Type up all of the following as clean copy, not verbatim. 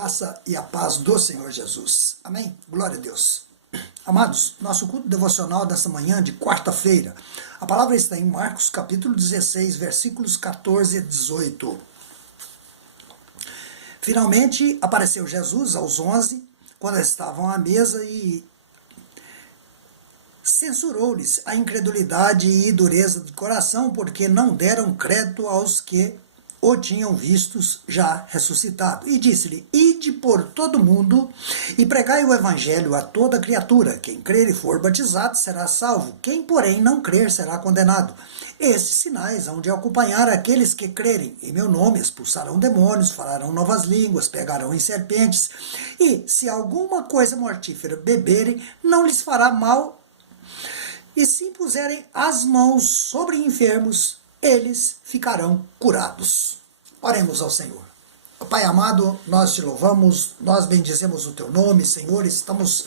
Graça e a paz do Senhor Jesus. Amém? Glória a Deus. Amados, nosso culto devocional dessa manhã de quarta-feira, a palavra está em Marcos capítulo 16, versículos 14 a 18. Finalmente apareceu Jesus aos 11, quando estavam à mesa, e censurou-lhes a incredulidade e dureza de coração, porque não deram crédito aos que o tinham vistos já ressuscitado. E disse-lhe: ide por todo o mundo e pregai o evangelho a toda criatura. Quem crer e for batizado será salvo. Quem, porém, não crer será condenado. Esses sinais hão de acompanhar aqueles que crerem. Em meu nome expulsarão demônios, falarão novas línguas, pegarão em serpentes. E, se alguma coisa mortífera beberem, não lhes fará mal. E se impuserem as mãos sobre enfermos, eles ficarão curados. Oremos ao Senhor. Pai amado, nós te louvamos, nós bendizemos o teu nome, Senhor. Estamos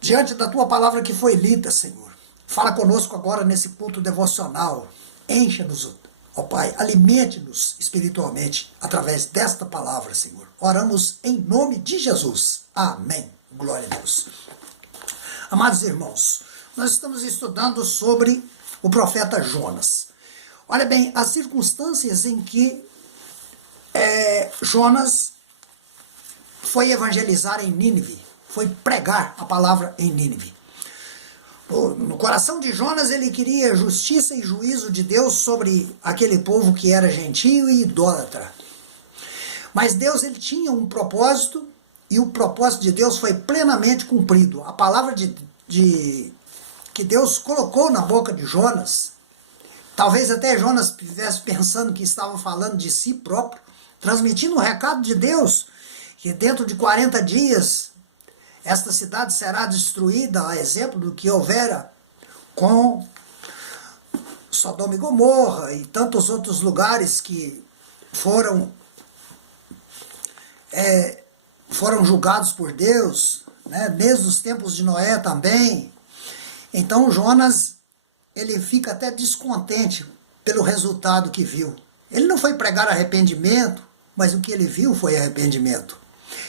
diante da tua palavra que foi lida, Senhor. Fala conosco agora nesse culto devocional. Encha-nos, ó Pai, alimente-nos espiritualmente através desta palavra, Senhor. Oramos em nome de Jesus. Amém. Glória a Deus. Amados irmãos, nós estamos estudando sobre o profeta Jonas. Olha bem, as circunstâncias em que Jonas foi evangelizar em Nínive, foi pregar a palavra em Nínive. No coração de Jonas, ele queria justiça e juízo de Deus sobre aquele povo que era gentio e idólatra. Mas Deus, ele tinha um propósito, e o propósito de Deus foi plenamente cumprido. A palavra que Deus colocou na boca de Jonas, talvez até Jonas estivesse pensando que estava falando de si próprio, transmitindo o recado de Deus, que dentro de 40 dias esta cidade será destruída, a exemplo do que houvera com Sodoma e Gomorra e tantos outros lugares que foram julgados por Deus, né? Desde os tempos de Noé também. Então Jonas, ele fica até descontente pelo resultado que viu. Ele não foi pregar arrependimento, mas o que ele viu foi arrependimento.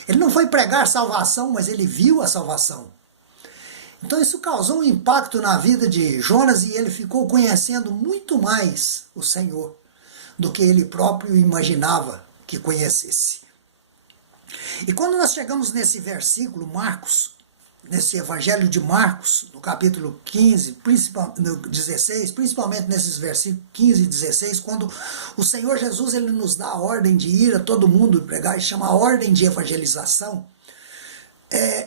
Ele não foi pregar salvação, mas ele viu a salvação. Então isso causou um impacto na vida de Jonas, e ele ficou conhecendo muito mais o Senhor do que ele próprio imaginava que conhecesse. E quando nós chegamos nesse versículo, Marcos, nesse evangelho de Marcos, no capítulo 15, no 16, principalmente nesses versículos 15 e 16, quando o Senhor Jesus, ele nos dá a ordem de ir a todo mundo pregar, chama a ordem de evangelização,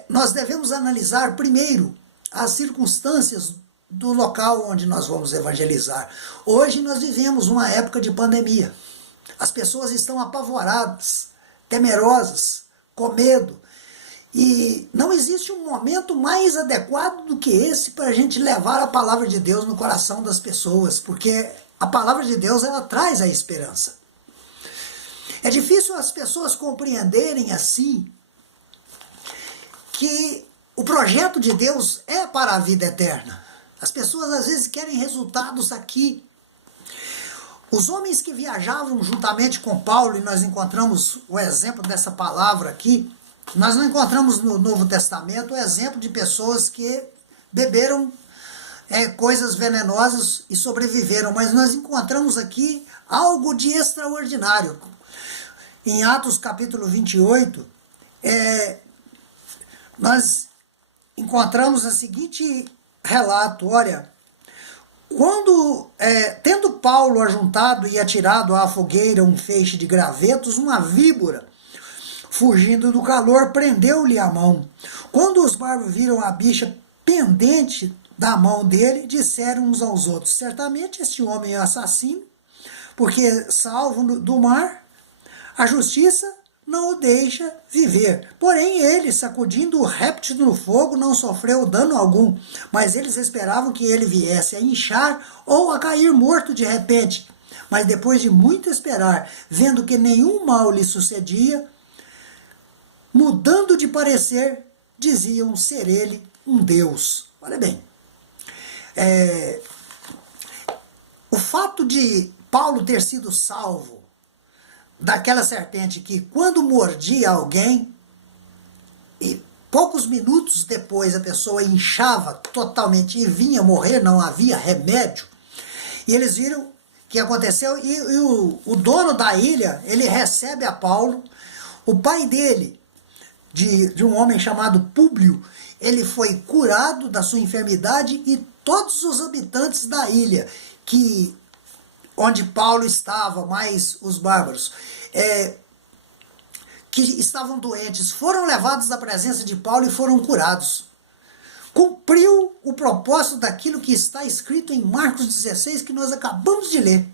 nós devemos analisar primeiro as circunstâncias do local onde nós vamos evangelizar. Hoje nós vivemos uma época de pandemia. As pessoas estão apavoradas, temerosas, com medo. E não existe um momento mais adequado do que esse para a gente levar a palavra de Deus no coração das pessoas, porque a palavra de Deus, ela traz a esperança. É difícil as pessoas compreenderem assim que o projeto de Deus é para a vida eterna. As pessoas às vezes querem resultados aqui. Os homens que viajavam juntamente com Paulo, e nós encontramos o exemplo dessa palavra aqui, nós não encontramos no Novo Testamento o exemplo de pessoas que beberam coisas venenosas e sobreviveram, mas nós encontramos aqui algo de extraordinário. Em Atos capítulo 28, nós encontramos o seguinte relato: olha, quando, tendo Paulo ajuntado e atirado à fogueira um feixe de gravetos, uma víbora, fugindo do calor, prendeu-lhe a mão. Quando os bárbaros viram a bicha pendente da mão dele, disseram uns aos outros: certamente este homem é assassino, porque, salvo do mar, a justiça não o deixa viver. Porém ele, sacudindo o réptil no fogo, não sofreu dano algum, mas eles esperavam que ele viesse a inchar ou a cair morto de repente. Mas depois de muito esperar, vendo que nenhum mal lhe sucedia, mudando de parecer, diziam ser ele um Deus. Olha bem, o fato de Paulo ter sido salvo daquela serpente que quando mordia alguém, e poucos minutos depois a pessoa inchava totalmente e vinha morrer, não havia remédio. E eles viram o que aconteceu e o dono da ilha, ele recebe a Paulo, o pai dele, de um homem chamado Públio, ele foi curado da sua enfermidade e todos os habitantes da ilha, onde Paulo estava, mais os bárbaros, que estavam doentes, foram levados à presença de Paulo e foram curados. Cumpriu o propósito daquilo que está escrito em Marcos 16, que nós acabamos de ler.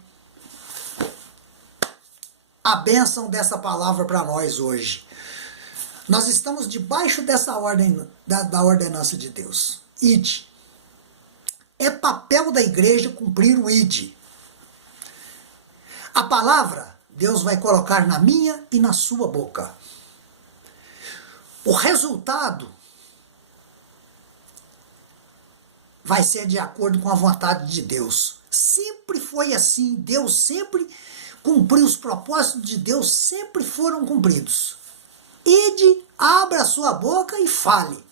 A bênção dessa palavra para nós hoje. Nós estamos debaixo dessa ordem, da ordenança de Deus. Ide. É papel da igreja cumprir o ide. A palavra Deus vai colocar na minha e na sua boca. O resultado vai ser de acordo com a vontade de Deus. Sempre foi assim. Deus sempre cumpriu os propósitos de Deus, sempre foram cumpridos. Ide, abra a sua boca e fale.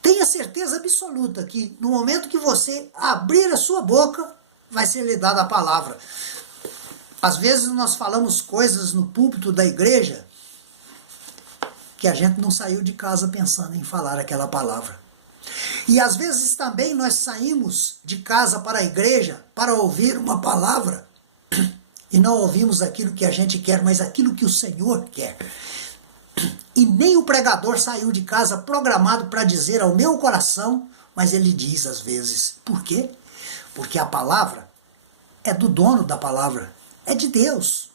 Tenha certeza absoluta que no momento que você abrir a sua boca, vai ser lhe dada a palavra. Às vezes nós falamos coisas no púlpito da igreja que a gente não saiu de casa pensando em falar aquela palavra. E às vezes também nós saímos de casa para a igreja para ouvir uma palavra e não ouvimos aquilo que a gente quer, mas aquilo que o Senhor quer. E nem o pregador saiu de casa programado para dizer ao meu coração, mas ele diz às vezes. Por quê? Porque a palavra é do dono da palavra, é de Deus.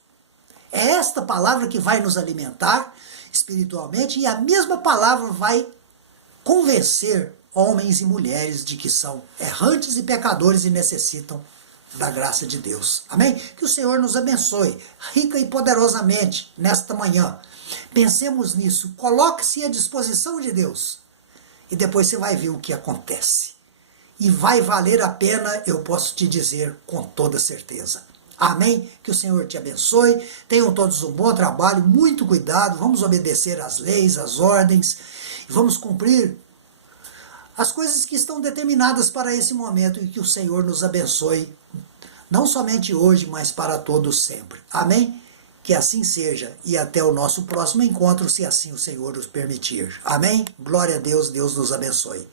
É esta palavra que vai nos alimentar espiritualmente e a mesma palavra vai convencer homens e mulheres de que são errantes e pecadores e necessitam da graça de Deus. Amém? Que o Senhor nos abençoe rica e poderosamente nesta manhã. Pensemos nisso, coloque-se à disposição de Deus e depois você vai ver o que acontece. E vai valer a pena, eu posso te dizer com toda certeza. Amém? Que o Senhor te abençoe, tenham todos um bom trabalho, muito cuidado, vamos obedecer às leis, às ordens, e vamos cumprir as coisas que estão determinadas para esse momento e que o Senhor nos abençoe, não somente hoje, mas para todos sempre. Amém? Que assim seja e até o nosso próximo encontro, se assim o Senhor nos permitir. Amém? Glória a Deus, Deus nos abençoe.